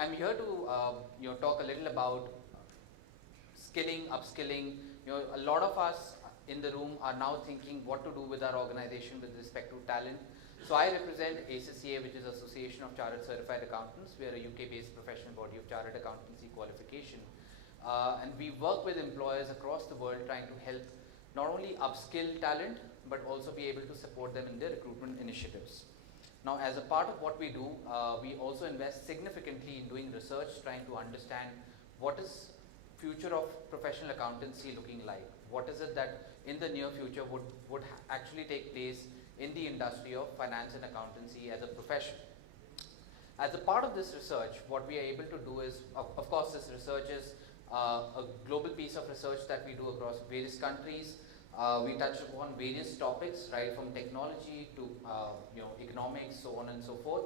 I'm here to talk a little about skilling, upskilling. A lot of us in the room are now thinking what to do with our organization with respect to talent. So I represent ACCA, which is Association of Chartered Certified Accountants. We are a UK-based professional body of chartered accountancy qualification, and we work with employers across the world trying to help not only upskill talent but also be able to support them in their recruitment initiatives. Now, as a part of what we do, we also invest significantly in doing research, trying to understand what is future of professional accountancy looking like. What is it that in the near future would actually take place in the industry of finance and accountancy as a profession. As a part of this research, what we are able to do is, of course, this research is a global piece of research that we do across various countries. We touch upon various topics, right, from technology to economics, so on and so forth.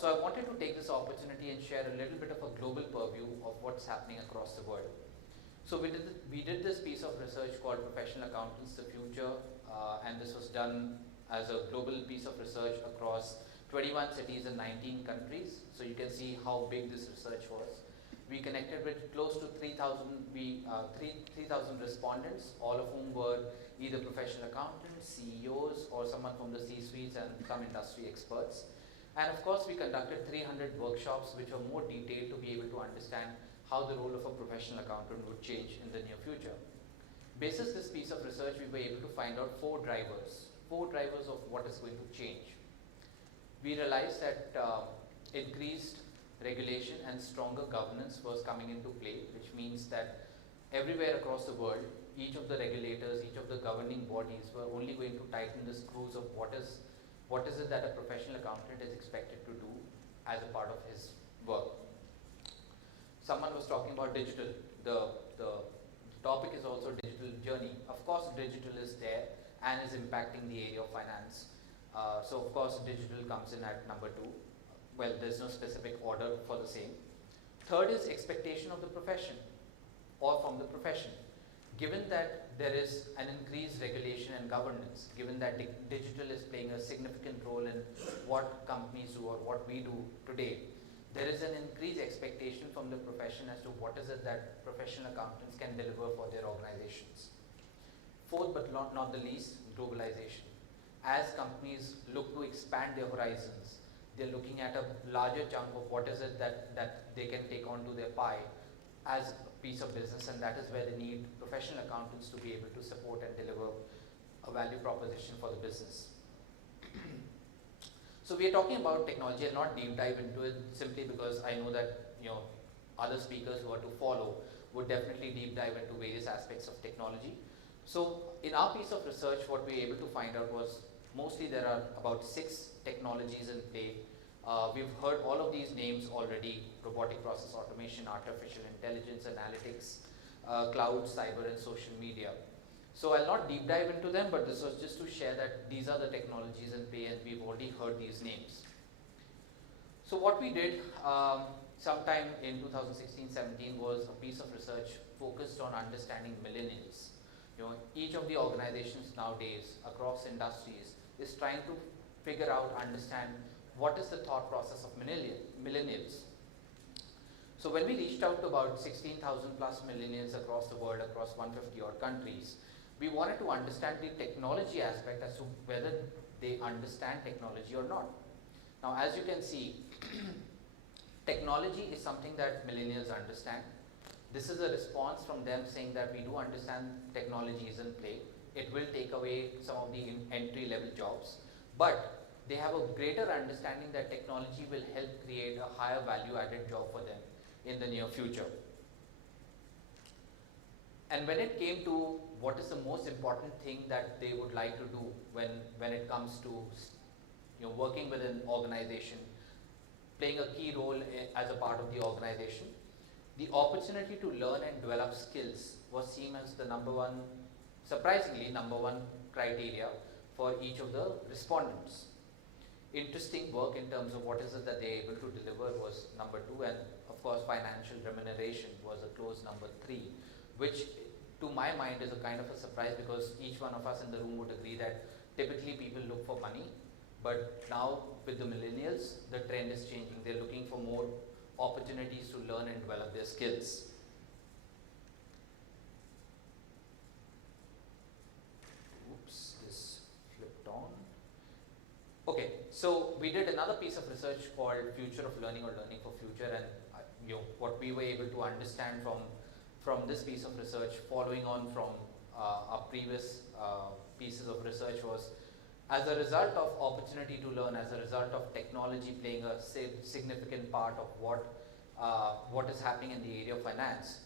So I wanted to take this opportunity and share a little bit of a global purview of what's happening across the world. So we did this piece of research called Professional Accountants, the Future, and this was done as a global piece of research across 21 cities and 19 countries. So you can see how big this research was. We connected with close to 3,000 respondents, all of whom were either professional accountants, CEOs, or someone from the C-suites and some industry experts. And of course, we conducted 300 workshops which were more detailed to be able to understand how the role of a professional accountant would change in the near future. Basis this piece of research, we were able to find out four drivers of what is going to change. We realized that increased regulation and stronger governance was coming into play, which means that everywhere across the world, each of the regulators, each of the governing bodies were only going to tighten the screws of what is it that a professional accountant is expected to do as a part of his work. Someone was talking about digital. The topic is also digital journey. Of course, digital is there and is impacting the area of finance. So of course, digital comes in at number 2. Well, there's no specific order for the same. Third is expectation of the profession or from the profession. Given that there is an increased regulation and governance, given that digital is playing a significant role in what companies do or what we do today, there is an increased expectation from the profession as to what is it that professional accountants can deliver for their organizations. Fourth but not the least, globalization. As companies look to expand their horizons, they're looking at a larger chunk of what is it that they can take onto their pie as a piece of business, and that is where they need professional accountants to be able to support and deliver a value proposition for the business. So we are talking about technology and not deep dive into it simply because I know that other speakers who are to follow would definitely deep dive into various aspects of technology. So in our piece of research, what we were able to find out was mostly there are about 6 technologies in play. We've heard all of these names already: robotic process automation, artificial intelligence, analytics, cloud, cyber, and social media. So I'll not deep dive into them, but this was just to share that these are the technologies in play and we've already heard these names. So what we did sometime in 2016-17 was a piece of research focused on understanding millennials. Each of the organizations nowadays across industries is trying to figure out, understand what is the thought process of millennials. So when we reached out to about 16,000 plus millennials across the world, across 150 odd countries, we wanted to understand the technology aspect as to whether they understand technology or not. Now, as you can see, technology is something that millennials understand. This is a response from them saying that we do understand technology is in play. It will take away some of the entry-level jobs, but they have a greater understanding that technology will help create a higher value-added job for them in the near future. And when it came to what is the most important thing that they would like to do when it comes to working with an organization, playing a key role as a part of the organization, the opportunity to learn and develop skills was seen as the surprisingly number one criteria for each of the respondents. Interesting work in terms of what is it that they're able to deliver was number 2, and of course financial remuneration was a close number 3, which to my mind is a kind of a surprise because each one of us in the room would agree that typically people look for money, but now with the millennials, the trend is changing. They're looking for more opportunities to learn and develop their skills. Oops, this flipped on. Okay, so we did another piece of research called Future of Learning or Learning for Future, and what we were able to understand from this piece of research, following on from our previous pieces of research, was as a result of opportunity to learn, as a result of technology playing a significant part of what is happening in the area of finance,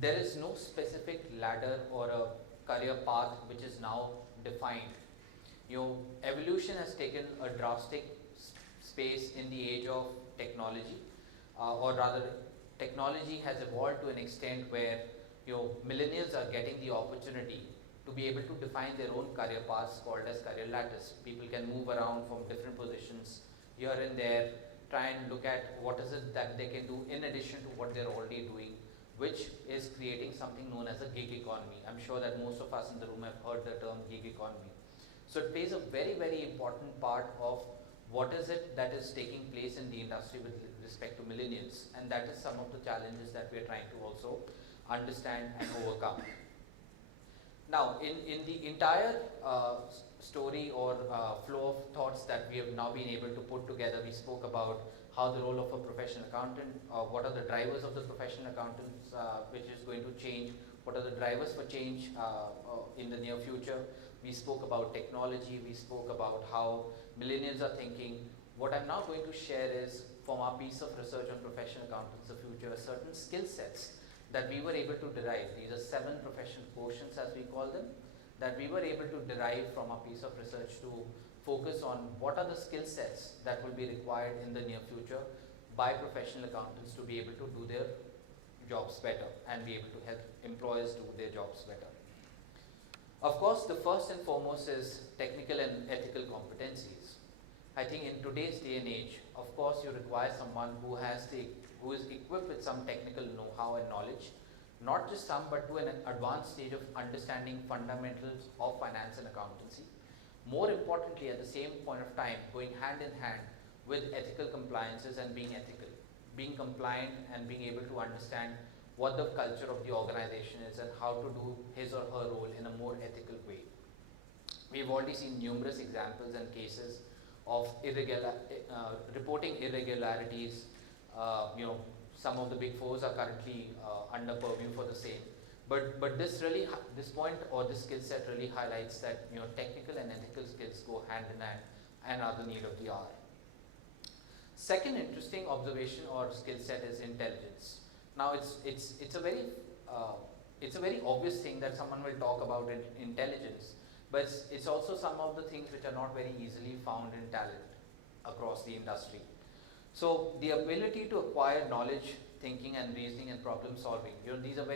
there is no specific ladder or a career path which is now defined. Evolution has taken a drastic space in the age of technology, or rather, technology has evolved to an extent where millennials are getting the opportunity to be able to define their own career paths called as career ladders. People can move around from different positions here and there, try and look at what is it that they can do in addition to what they're already doing, which is creating something known as a gig economy. I'm sure that most of us in the room have heard the term gig economy. So it plays a very, very important part of what is it that is taking place in the industry with respect to millennials, and that is some of the challenges that we are trying to also understand and overcome. Now, in the entire story or flow of thoughts that we have now been able to put together, we spoke about how the role of a professional accountant, what are the drivers of the professional accountants which is going to change, what are the drivers for change in the near future. We spoke about technology, we spoke about how millennials are thinking. What I'm now going to share is, from our piece of research on professional accountants of the future, certain skill sets that we were able to derive. These are 7 professional quotients, as we call them, that we were able to derive from our piece of research to focus on what are the skill sets that will be required in the near future by professional accountants to be able to do their jobs better and be able to help employers do their jobs better. Of course, the first and foremost is technical and ethical competencies. I think in today's day and age, of course, you require someone who is equipped with some technical know-how and knowledge, not just some, but to an advanced stage of understanding fundamentals of finance and accountancy. More importantly, at the same point of time, going hand in hand with ethical compliances and being ethical, being compliant and being able to understand what the culture of the organization is and how to do his or her role in a more ethical way. We've already seen numerous examples and cases of reporting irregularities. Some of the big fours are currently under purview for the same. But this point or this skill set really highlights that technical and ethical skills go hand in hand and are the need of the hour. Second interesting observation or skill set is intelligence. Now it's a very obvious thing that someone will talk about intelligence, but it's also some of the things which are not very easily found in talent across the industry. So the ability to acquire knowledge, thinking and reasoning and problem solving, these are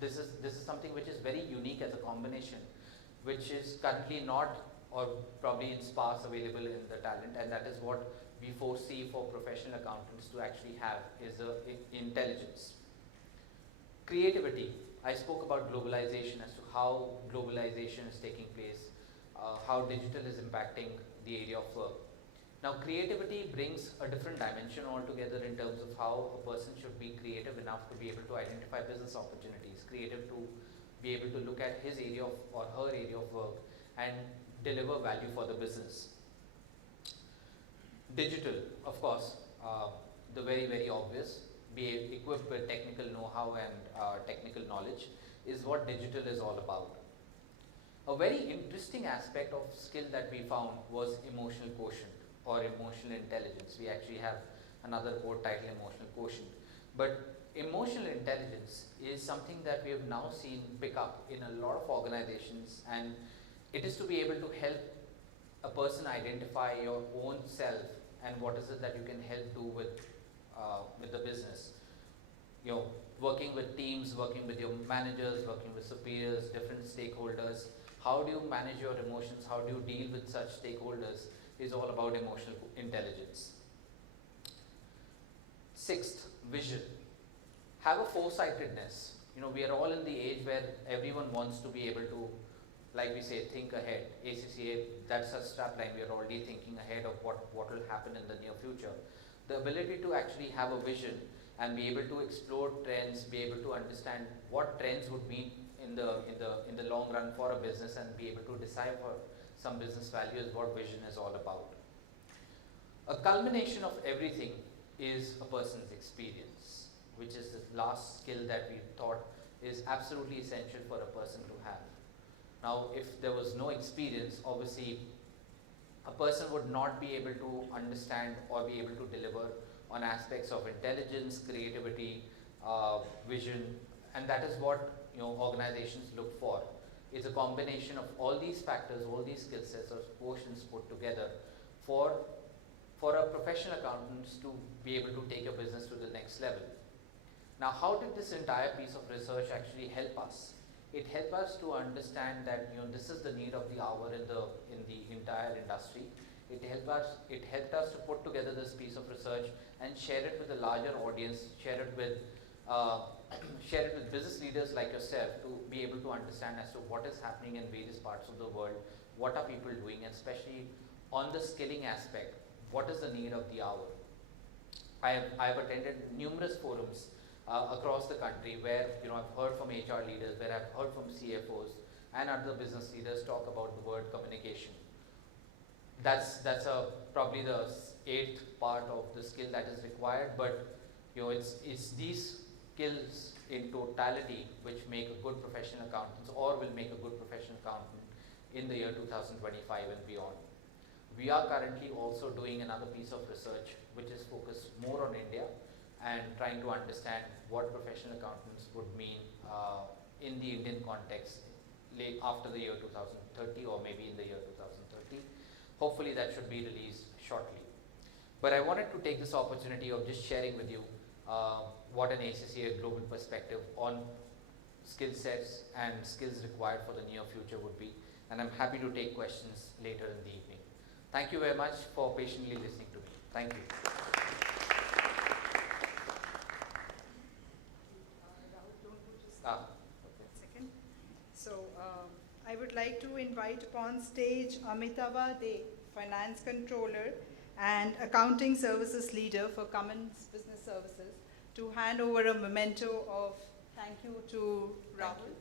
this is something which is very unique as a combination, which is currently not or probably in sparse available in the talent, and that is what we foresee for professional accountants to actually have is intelligence. Creativity. I spoke about globalization as to how globalization is taking place, how digital is impacting the area of work. Now, creativity brings a different dimension altogether in terms of how a person should be creative enough to be able to identify business opportunities, creative to be able to look at his area of, or her area of work and deliver value for the business. Digital, of course, the very, very obvious, be equipped with technical know-how and technical knowledge is what digital is all about. A very interesting aspect of skill that we found was emotional quotient or emotional intelligence. We actually have another quote titled emotional quotient. But emotional intelligence is something that we have now seen pick up in a lot of organizations, and it is to be able to help a person identify your own self and what is it that you can help do with the business. Working with teams, working with your managers, working with superiors, different stakeholders. How do you manage your emotions? How do you deal with such stakeholders is all about emotional intelligence. Sixth, vision. Have a foresightedness. We are all in the age where everyone wants to be able to, like we say, think ahead. ACCA, that's a strapline. We are already thinking ahead of what will happen in the near future. The ability to actually have a vision and be able to explore trends, be able to understand what trends would mean in the long run for a business, and be able to decipher some business value is what vision is all about. A culmination of everything is a person's experience, which is the last skill that we thought is absolutely essential for a person to have. Now, if there was no experience, obviously a person would not be able to understand or be able to deliver on aspects of intelligence, creativity, vision, and that is what organizations look for. Is a combination of all these factors, all these skill sets or quotients put together for a professional accountant to be able to take a business to the next level. Now, how did this entire piece of research actually help us? It helped us to understand that this is the need of the hour in the entire industry. It helped us to put together this piece of research and share it with a larger audience, share it with business leaders like yourself to be able to understand as to what is happening in various parts of the world, what are people doing, and especially on the skilling aspect, what is the need of the hour. I have attended numerous forums across the country where I've heard from HR leaders, where I've heard from CFOs and other business leaders talk about the word communication. That's probably the 8th part of the skill that is required, but it's these skills in totality which make a good professional accountant, or will make a good professional accountant in the year 2025 and beyond. We are currently also doing another piece of research which is focused more on India and trying to understand what professional accountants would mean in the Indian context late after the year 2030, or maybe in the year 2030. Hopefully that should be released shortly. But I wanted to take this opportunity of just sharing with you what an ACCA global perspective on skill sets and skills required for the near future would be, and I'm happy to take questions later in the evening. Thank you very much for patiently listening to me. Thank you. Rahul, don't go just a second. So I would like to invite upon stage Amitava De, Finance Controller and Accounting Services Leader for Cummins Business Services, to hand over a memento of thank you to Rahul.